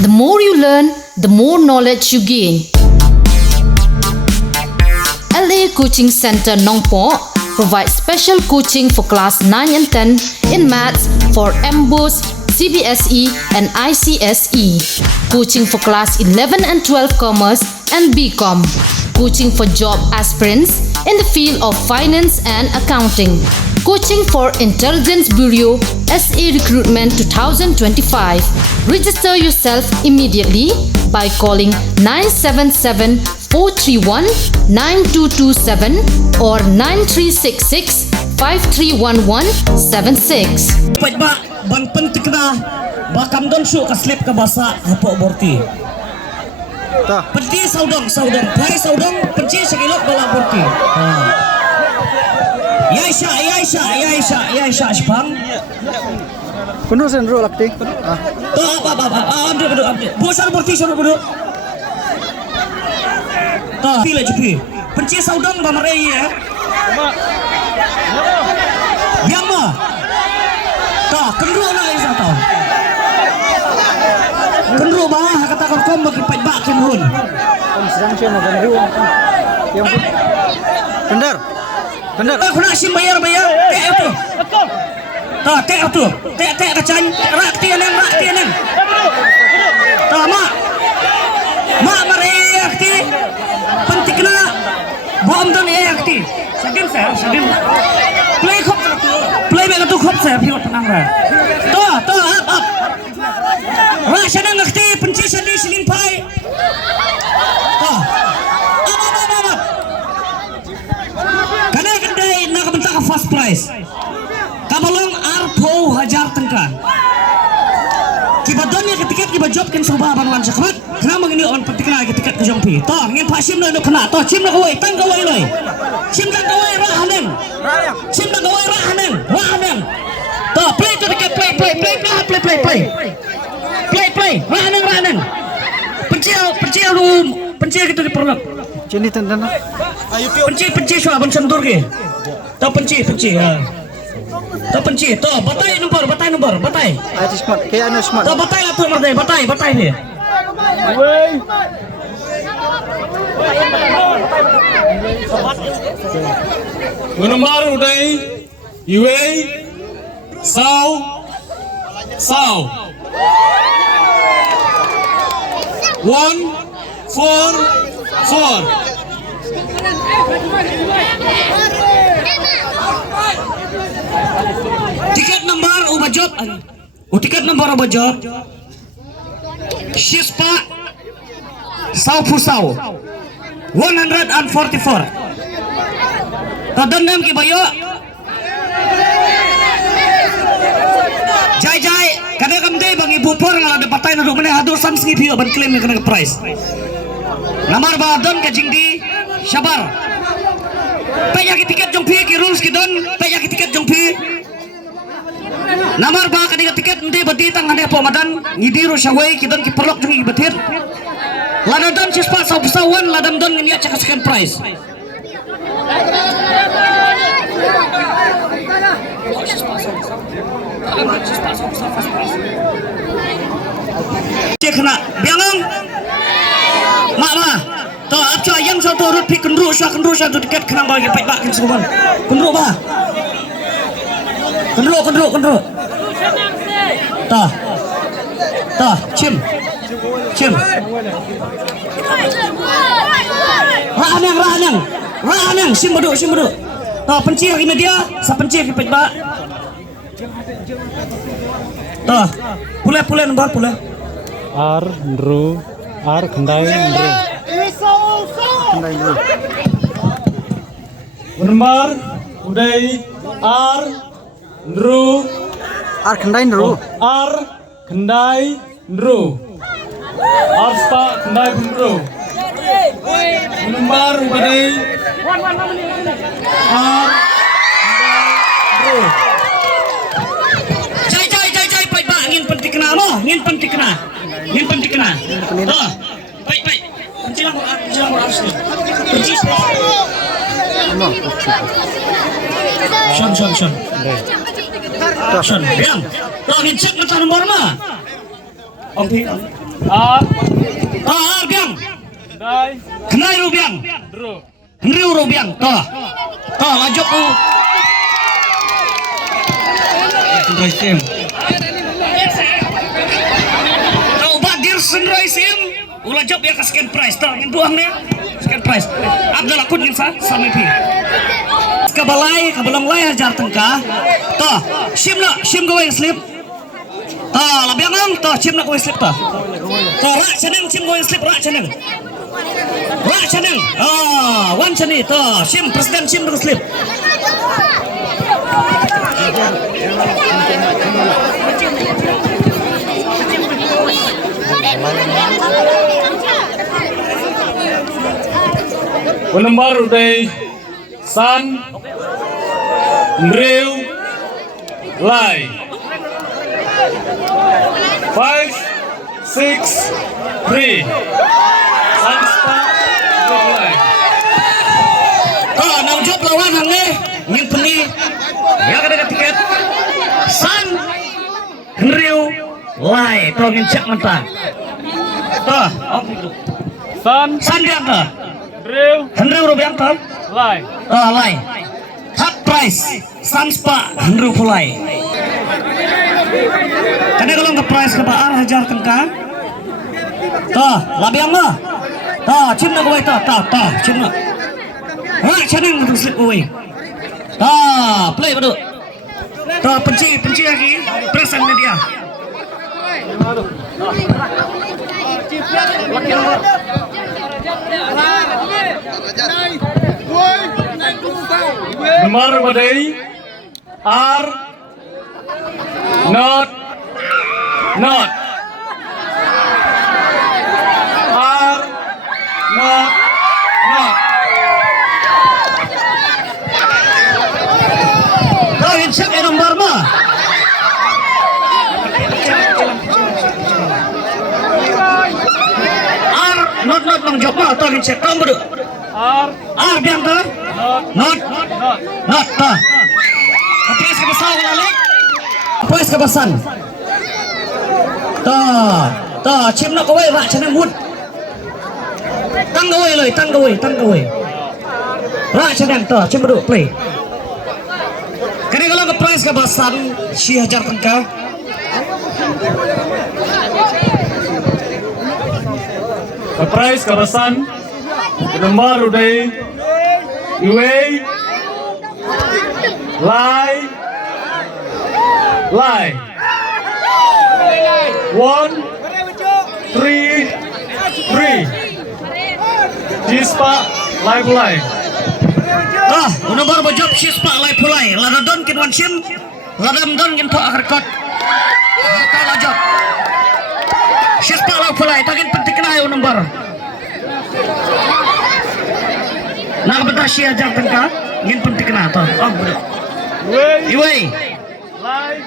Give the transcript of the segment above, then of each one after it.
The more you learn, the more knowledge you gain. LA Coaching Center Nongpo provides special coaching for class 9 and 10 in maths for MBOS, CBSE and ICSE. Coaching for class 11 and 12 commerce and BCom. Coaching for job aspirants in the field of finance and accounting. Coaching for Intelligence Bureau SA Recruitment 2025. Register yourself immediately by calling 977-431-9227 or 9366-531176. Pwede ba, ban pentik na, bakam don su ka slip ka basa hapo borti. Penci saudong, pari saudong, penci sekilot bala borti. Ya Isha, Spang. Kuno sendro lakti. Bosar borti suruh bodo. Pila jepi. Penci saudong ba marai ya. Biama. Kendro na isa tau. Kendro ba kata kom bagi pajak kimhun. Sedang siya na kendro. Yang benar. Aku nak sim bayar. Tek itu. Tek itu. Tek kacan. Rak tianang. Mak mari akti. Pentikna. Bom dan akti. Sadim. Play back tu khop saya pilot tenang dah. Up. Rak sana akti penci sadi silin pai. Up. Karena kedai nak bentak fast price. Kabalong arpo hajar tengkan. Kibadonnya ketiket job kan soba banwan sakmat. Kenapa ini on petikna ketiket ke jompi. Toh ngin pasim no kena. Toh cim nak kawai tang kawai loy. Cim nak kawai rahanen. Toh play tu dekat play. Rahanen. Pencil gitu di perlak. Cini tanda. Penci so abang sendur ke. Toh penci. Toh penci. Toh batai nombor. Ay smart. Kaya ano smart. Toh batai lah tu merdeh. Batai ni. Menembar udai, Iwei, Sao. 144. Tiket nombor ubah job. Tiket nombor ubah job. Shispa Sao Pusau 144. Tadandam ki bayo. Jai kada kamde bang ibu por ngala de patay na rumene hadur sam singi pio ban claim kana price. Namar ba don ka jingdi Shabar. Paya ki tiket jong pi ki rules ki don, paya ki tiket jong pi. Namar ba ka tiket nde badi tang ane po madan ngidiro shawai ki don ki perlok jong ibatir. Ladam cispa sa pusawan ladam don ini aja second price. Cek nak biang mak toh apa yang satu urut pi kendru satu dekat kenang bagi pajak kan semua kendru toh cim rahanang sim bodoh toh pencir ini dia sa pencir ki pajak toh pula nombor pula R kendai Ndru. Menembar udai R Ndru. Ar kendai Ndru. R kendai Ndru. R spa kendai Ndru. Menembar udai R Ndru. Jai pajak ngin penting kena. Toh baik pencilang harus penci Sean biang kalau ngecek nomor mah Om R Biang. Kendai Kendai Rubiang. Drew. Henry Rubiang. Toh. Laju ku. Sunrise Sim. Obat dir Sunrise Sim. Ulah job ya ke scan price. Toh, yang buang dia. Scan price. Abdul akun yang sami pi. Kabalai, kabalong lay ajar tengka. Toh, sim gawe slip. Labiang ang toh sim nak gawe slip toh. Toh rak ceneng sim gawe slip rak ceneng. Rak ceneng. Wan ceni toh sim presiden sim gawe slip. Nomor uday San Drew Lai 5, 6, 3 Sanspa Lai. Nang job lawan hang ni ngin peni. Ya kada tiket. San Henry Lai toh ngin cek mentah. San dia toh. Drew Henry Rubiang toh. Lai. Lai. Hot price. Sanspa Henry Pulai. Kada kalau ke price ke baar hajar tengka. Labiang mah. Cim nak gue cim nak. Ceneng tu slip away. Play betul. Penci lagi. Presen dia. Nomor uday R Not R Not Ingin cek nomor mah. Not bang job mah atau ingin cek kamu betul. R Biang toh. Not toh. Press ke besar lalik. Press ke besan. Cim nak kawai rak ceneng mut. Tang kawai. Rak ceneng toh, cim betul play. Kini kalau ke price ke besan si hajar tengka. Price kabasan nomor uday Yue Lai 1, 3, 3 Cispa Lai Pulai. Nomor berjob Cispa Lai Pulai. Ladadon kin wan sim. Ladadon kin tok akhir kot. Kalau job Cispa Lai Pulai. Takin penting kena ayo nomor. Nak bentar si ajar tengka. Ngin penting kena toh. Betul. Yue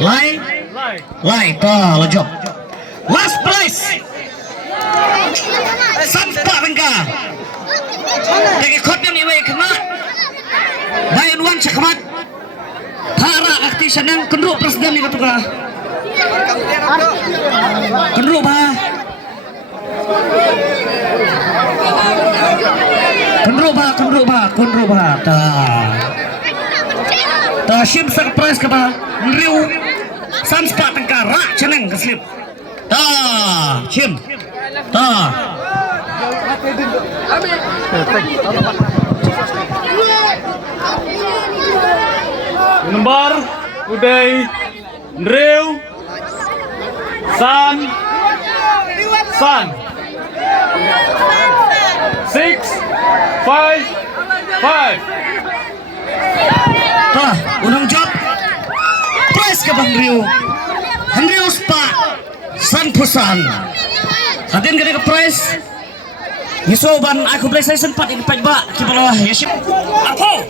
Lai toh lo job. Last price. Sanspa tengka. Jadi kot yang Yue kena. Bayan wan cakamat. Para aktif senang kenduk presiden ni kata kah. Kenduk bah. Kenduk bah. Ta sim surprise ke bah. Riu. Sanspa tengka rak ceneng ke slip. Sim. Nomor uday Drew San 6, 5, 5 Unang job price ke Bang Henry Spa San Pusan. Hatin ke price Yisoban aku beli saya sempat ini pak kibala Yashim. Apa?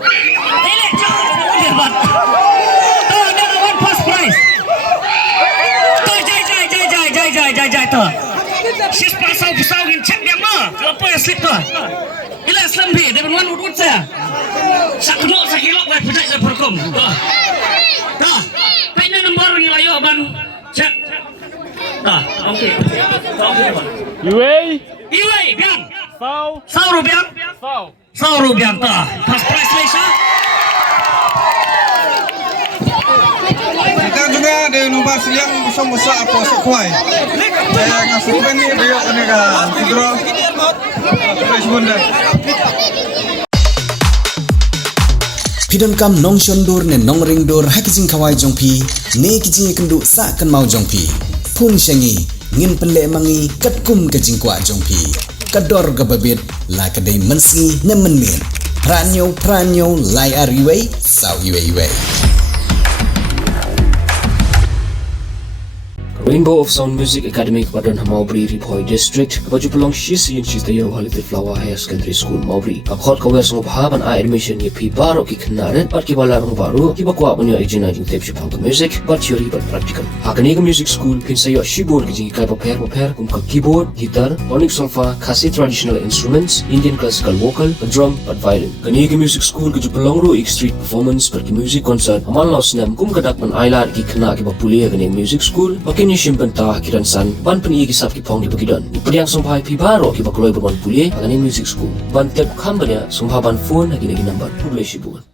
Ini hebat. Tuh dia lawan first prize. Tuh jai tuh. Sis pasau ngin cek yang mah. Kalau apa slip tuh. Ila Islam bi dia benuan udut saya. Sakno sakilok buat pejak saya berkum. Tuh. Kayaknya nomor ngilayo ban cek. Ah, okay. Iwei, Iway, biang. Sao, Sauro biang. Sao. Sauro biang ta. First prize Malaysia. Kita juga ada nombor siang besar apa sesuai. Saya ngasih ni dia kena kan. Tidro. Fresh bunda. Pidon kam nong shondur ne nong ringdur hakijing kawai jongpi ne kijing kendu sa kan mau jongpi pun shangi ngin pele mangi katkum kajing kwa jongpi kador gababit la kadai mensi ne menmin pranyo lai ariwei sau iwei. Rainbow of Sound Music Academy kepada Maubri Ripoy District baju pelong shisi yang cita yo Halite Flower Higher Secondary School Maubri akhot kawai sungguh pahaban admission ye pi baru ki kenaret bat ki balarung baru ki bakwa punya ejina jing tep shipang music bat theory bat practical hakani ke music school pin sayo shibor ki jing kai paper kum ka keyboard guitar onyx solfa khasi traditional instruments Indian classical vocal drum bat violin kani ke music school ke pelong ro street performance bat ki music concert amal los nam kum kadak man ailar ki kena ki bapulia kani music school makin simpan tah kiran san ban peni kisap ki pong di bagidan ipadiang sumpai pi baro ki bakloi berban pulie agani music school ban tep kambanya sumpah ban phone lagi number publish buat